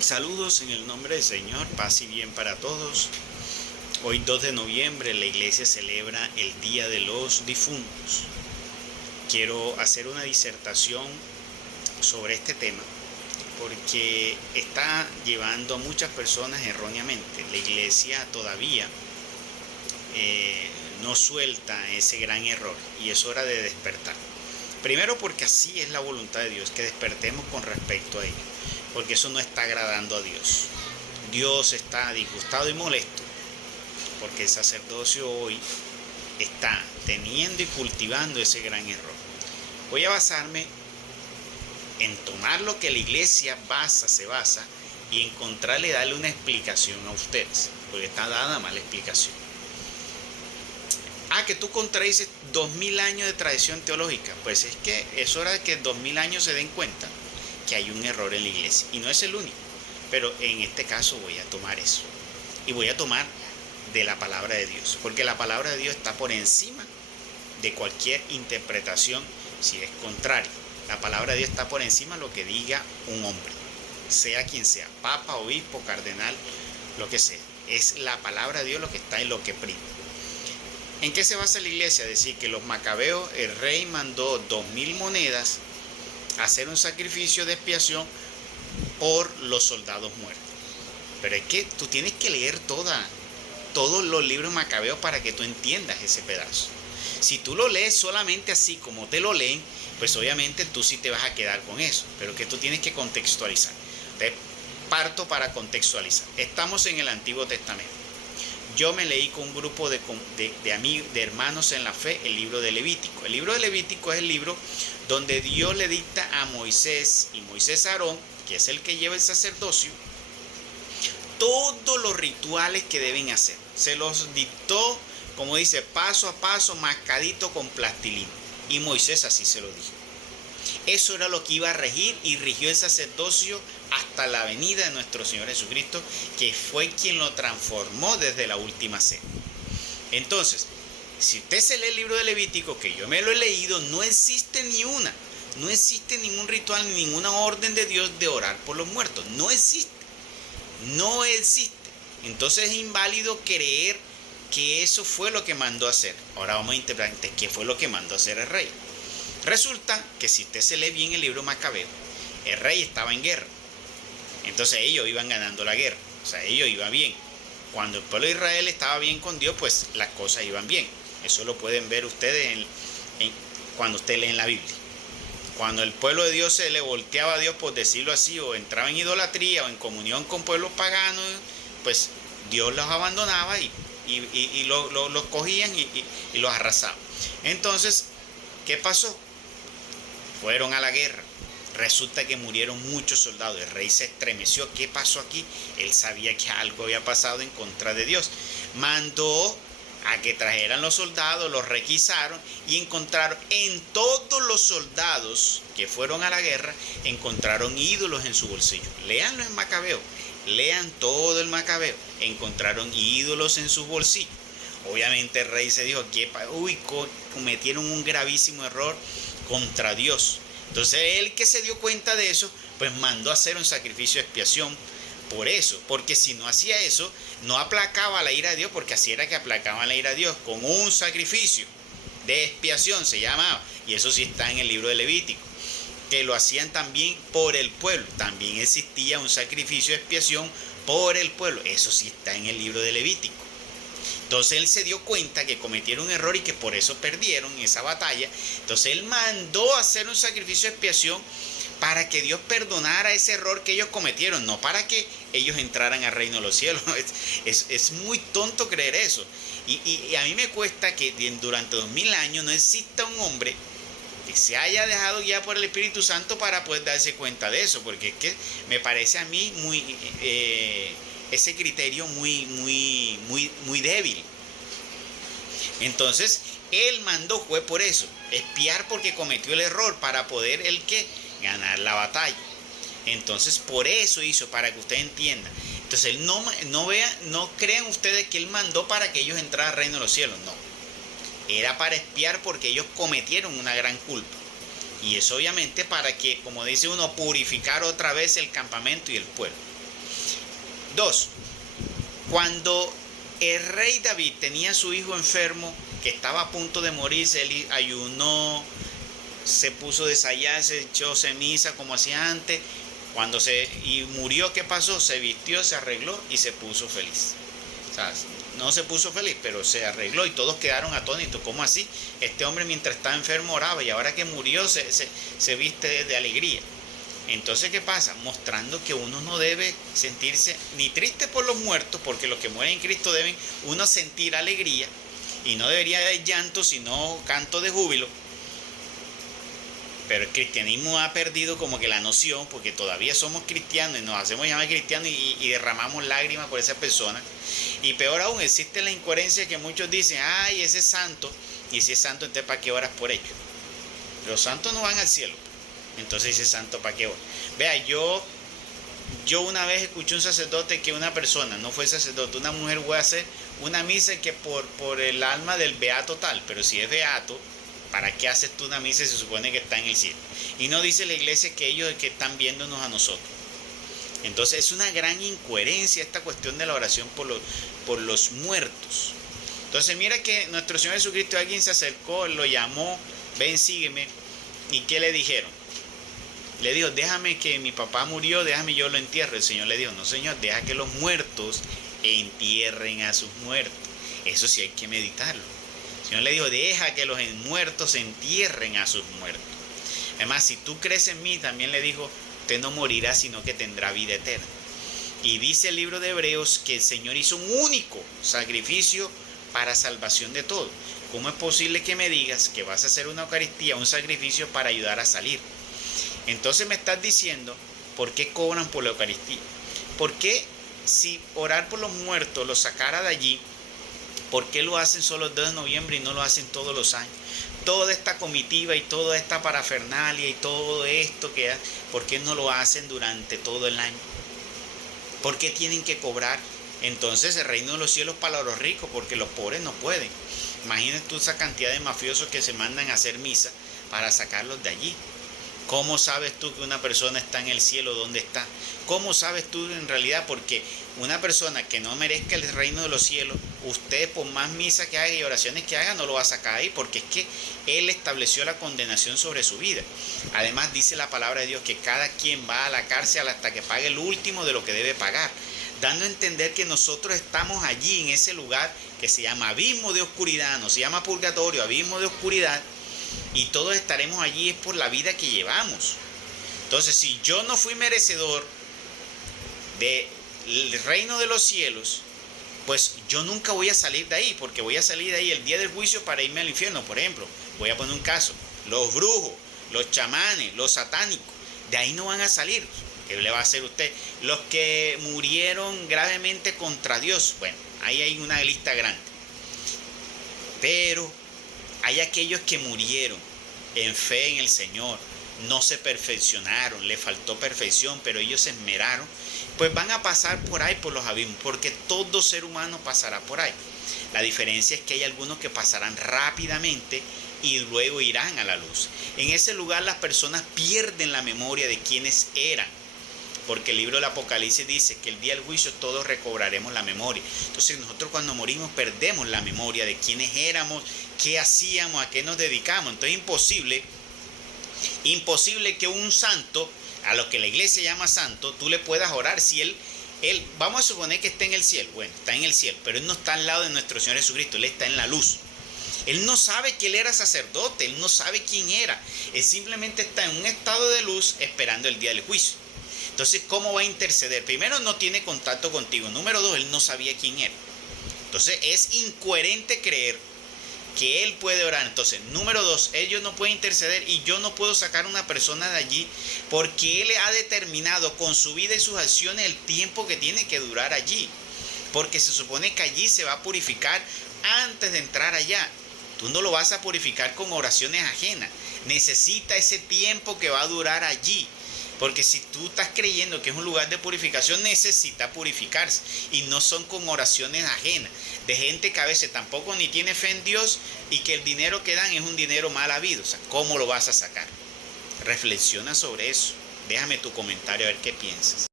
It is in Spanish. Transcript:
Saludos en el nombre del Señor, paz y bien para todos. Hoy 2 de noviembre la iglesia celebra el Día de los Difuntos. Quiero hacer una disertación sobre este tema porque está llevando a muchas personas erróneamente. La iglesia todavía no suelta ese gran error y es hora de despertar. Primero porque así es la voluntad de Dios, que despertemos con respecto a ello, porque eso no está agradando a Dios. Dios está disgustado y molesto porque el sacerdocio hoy está teniendo y cultivando ese gran error. Voy a basarme en tomar lo que la iglesia se basa y encontrarle, darle una explicación a ustedes, porque está dada mala explicación. Que tú contradices 2000 años de tradición teológica. Pues es que es hora de que 2000 años se den cuenta que hay un error en la iglesia. Y no es el único. Pero en este caso voy a tomar eso. Y voy a tomar de la palabra de Dios. Porque la palabra de Dios está por encima de cualquier interpretación si es contraria. La palabra de Dios está por encima de lo que diga un hombre. Sea quien sea. Papa, obispo, cardenal, lo que sea. Es la palabra de Dios lo que está en lo que prima. ¿En qué se basa la iglesia? Decir que los macabeos, el rey mandó 2000 monedas a hacer un sacrificio de expiación por los soldados muertos. Pero es que tú tienes que leer todos los libros macabeos para que tú entiendas ese pedazo. Si tú lo lees solamente así como te lo leen, pues obviamente tú sí te vas a quedar con eso. Pero que tú tienes que contextualizar. Te parto para contextualizar. Estamos en el Antiguo Testamento. Yo me leí con un grupo de hermanos en la fe el libro de Levítico. El libro de Levítico es el libro donde Dios le dicta a Moisés y Moisés a Aarón, que es el que lleva el sacerdocio, todos los rituales que deben hacer. Se los dictó, como dice, paso a paso, mascadito con plastilina. Y Moisés así se lo dijo. Eso era lo que iba a regir y rigió el sacerdocio hasta la venida de nuestro Señor Jesucristo, que fue quien lo transformó desde la última cena. Entonces, si usted se lee el libro de Levítico, que yo me lo he leído, no existe ningún ritual, ninguna orden de Dios de orar por los muertos. No existe. Entonces es inválido creer que eso fue lo que mandó a hacer. Ahora vamos a interpretar qué fue lo que mandó a hacer el rey. Resulta que si usted se lee bien el libro Macabeo, el rey estaba en guerra. Entonces ellos iban ganando la guerra. O sea, ellos iban bien. Cuando el pueblo de Israel estaba bien con Dios, pues las cosas iban bien. Eso lo pueden ver ustedes cuando usted lee en la Biblia. Cuando el pueblo de Dios se le volteaba a Dios, por decirlo así, o entraba en idolatría o en comunión con pueblos paganos, pues Dios los abandonaba y los cogían y los arrasaba. Entonces, ¿qué pasó? Fueron a la guerra. Resulta que murieron muchos soldados. El rey se estremeció. ¿Qué pasó aquí? Él sabía que algo había pasado en contra de Dios. Mandó a que trajeran los soldados, los requisaron y encontraron en todos los soldados que fueron a la guerra, encontraron ídolos en su bolsillo. Léanlo en Macabeo. Lean todo el Macabeo. Encontraron ídolos en sus bolsillos. Obviamente el rey se dijo que cometieron un gravísimo error contra Dios. Entonces él, que se dio cuenta de eso, pues mandó a hacer un sacrificio de expiación por eso. Porque si no hacía eso, no aplacaba la ira de Dios, porque así era que aplacaban la ira de Dios, con un sacrificio de expiación se llamaba. Y eso sí está en el libro de Levítico, que lo hacían también por el pueblo. También existía un sacrificio de expiación por el pueblo. Eso sí está en el libro de Levítico. Entonces él se dio cuenta que cometieron un error y que por eso perdieron esa batalla. Entonces él mandó a hacer un sacrificio de expiación para que Dios perdonara ese error que ellos cometieron, no para que ellos entraran al reino de los cielos. Es muy tonto creer eso. Y a mí me cuesta que durante 2000 años no exista un hombre que se haya dejado guiar por el Espíritu Santo para poder darse cuenta de eso, porque es que me parece a mí ese criterio muy débil. Entonces él fue por eso, espiar porque cometió el error para poder ganar la batalla. Entonces por eso hizo, para que usted entienda. Entonces él no crean ustedes que él mandó para que ellos entraran al reino de los cielos. No, era para espiar porque ellos cometieron una gran culpa. Y eso obviamente para que, como dice uno, purificar otra vez el campamento y el pueblo. 2. Cuando el rey David tenía a su hijo enfermo, que estaba a punto de morirse, él ayunó, se puso de sayar, se echó ceniza como hacía antes. Y murió, ¿qué pasó? Se vistió, se arregló y se puso feliz. O sea, no se puso feliz, pero se arregló y todos quedaron atónitos. ¿Cómo así? Este hombre mientras estaba enfermo oraba y ahora que murió se viste de alegría. Entonces, ¿qué pasa? Mostrando que uno no debe sentirse ni triste por los muertos, porque los que mueren en Cristo deben uno sentir alegría y no debería haber llanto, sino canto de júbilo. Pero el cristianismo ha perdido como que la noción, porque todavía somos cristianos y nos hacemos llamar cristianos y derramamos lágrimas por esa persona. Y peor aún, existe la incoherencia que muchos dicen, ay, ese es santo, y si es santo, entonces ¿para qué oras por ello? Los santos no van al cielo, entonces dice santo, ¿para qué oras? Vea, yo una vez escuché un sacerdote que una persona, no fue sacerdote, una mujer voy a hacer una misa que por el alma del beato tal, pero si es beato, ¿para qué haces tú una misa si se supone que está en el cielo? Y no dice la iglesia que ellos que están viéndonos a nosotros. Entonces es una gran incoherencia esta cuestión de la oración por los muertos. Entonces mira que nuestro Señor Jesucristo, alguien se acercó, lo llamó, ven, sígueme. ¿Y qué le dijeron? Le dijo, déjame que mi papá murió, déjame yo lo entierro. El Señor le dijo, no Señor, deja que los muertos entierren a sus muertos. Eso sí hay que meditarlo. El Señor le dijo, deja que los muertos entierren a sus muertos. Además, si tú crees en mí, también le dijo, usted no morirá, sino que tendrá vida eterna. Y dice el libro de Hebreos que el Señor hizo un único sacrificio para salvación de todo. ¿Cómo es posible que me digas que vas a hacer una Eucaristía, un sacrificio para ayudar a salir? Entonces me estás diciendo, ¿por qué cobran por la Eucaristía? ¿Por qué si orar por los muertos los sacara de allí, por qué lo hacen solo el 2 de noviembre y no lo hacen todos los años? Toda esta comitiva y toda esta parafernalia y todo esto que ¿por qué no lo hacen durante todo el año? ¿Por qué tienen que cobrar? Entonces el reino de los cielos para los ricos, porque los pobres no pueden. Imagínate tú esa cantidad de mafiosos que se mandan a hacer misa para sacarlos de allí. ¿Cómo sabes tú que una persona está en el cielo? ¿Dónde está? ¿Cómo sabes tú en realidad? Porque una persona que no merezca el reino de los cielos, usted por más misa que haga y oraciones que haga, no lo va a sacar ahí, porque es que Él estableció la condenación sobre su vida. Además dice la palabra de Dios que cada quien va a la cárcel hasta que pague el último de lo que debe pagar, dando a entender que nosotros estamos allí en ese lugar que se llama abismo de oscuridad, no se llama purgatorio, abismo de oscuridad, y todos estaremos allí es por la vida que llevamos. Entonces, si yo no fui merecedor del reino de los cielos, pues yo nunca voy a salir de ahí, porque voy a salir de ahí el día del juicio para irme al infierno. Por ejemplo, voy a poner un caso, los brujos, los chamanes, los satánicos, de ahí no van a salir. ¿Qué le va a hacer usted? Los que murieron gravemente contra Dios, bueno, ahí hay una lista grande. Pero hay aquellos que murieron en fe en el Señor, no se perfeccionaron, le faltó perfección, pero ellos se esmeraron, pues van a pasar por ahí, por los abismos, porque todo ser humano pasará por ahí. La diferencia es que hay algunos que pasarán rápidamente y luego irán a la luz. En ese lugar las personas pierden la memoria de quienes eran, porque el libro del Apocalipsis dice que el día del juicio todos recobraremos la memoria. Entonces nosotros cuando morimos perdemos la memoria de quiénes éramos, qué hacíamos, a qué nos dedicamos. Entonces imposible que un santo, a lo que la iglesia llama santo, tú le puedas orar. Si él, vamos a suponer que está en el cielo, bueno, está en el cielo, pero él no está al lado de nuestro Señor Jesucristo, él está en la luz. Él no sabe que él era sacerdote, él no sabe quién era, él simplemente está en un estado de luz esperando el día del juicio. Entonces, ¿cómo va a interceder? Primero, no tiene contacto contigo. Número 2, él no sabía quién era. Entonces, es incoherente creer que él puede orar. Entonces, número 2, ellos no pueden interceder y yo no puedo sacar a una persona de allí porque él ha determinado con su vida y sus acciones el tiempo que tiene que durar allí. Porque se supone que allí se va a purificar antes de entrar allá. Tú no lo vas a purificar con oraciones ajenas. Necesita ese tiempo que va a durar allí. Porque si tú estás creyendo que es un lugar de purificación, necesita purificarse. Y no son con oraciones ajenas. De gente que a veces tampoco ni tiene fe en Dios y que el dinero que dan es un dinero mal habido. O sea, ¿cómo lo vas a sacar? Reflexiona sobre eso. Déjame tu comentario a ver qué piensas.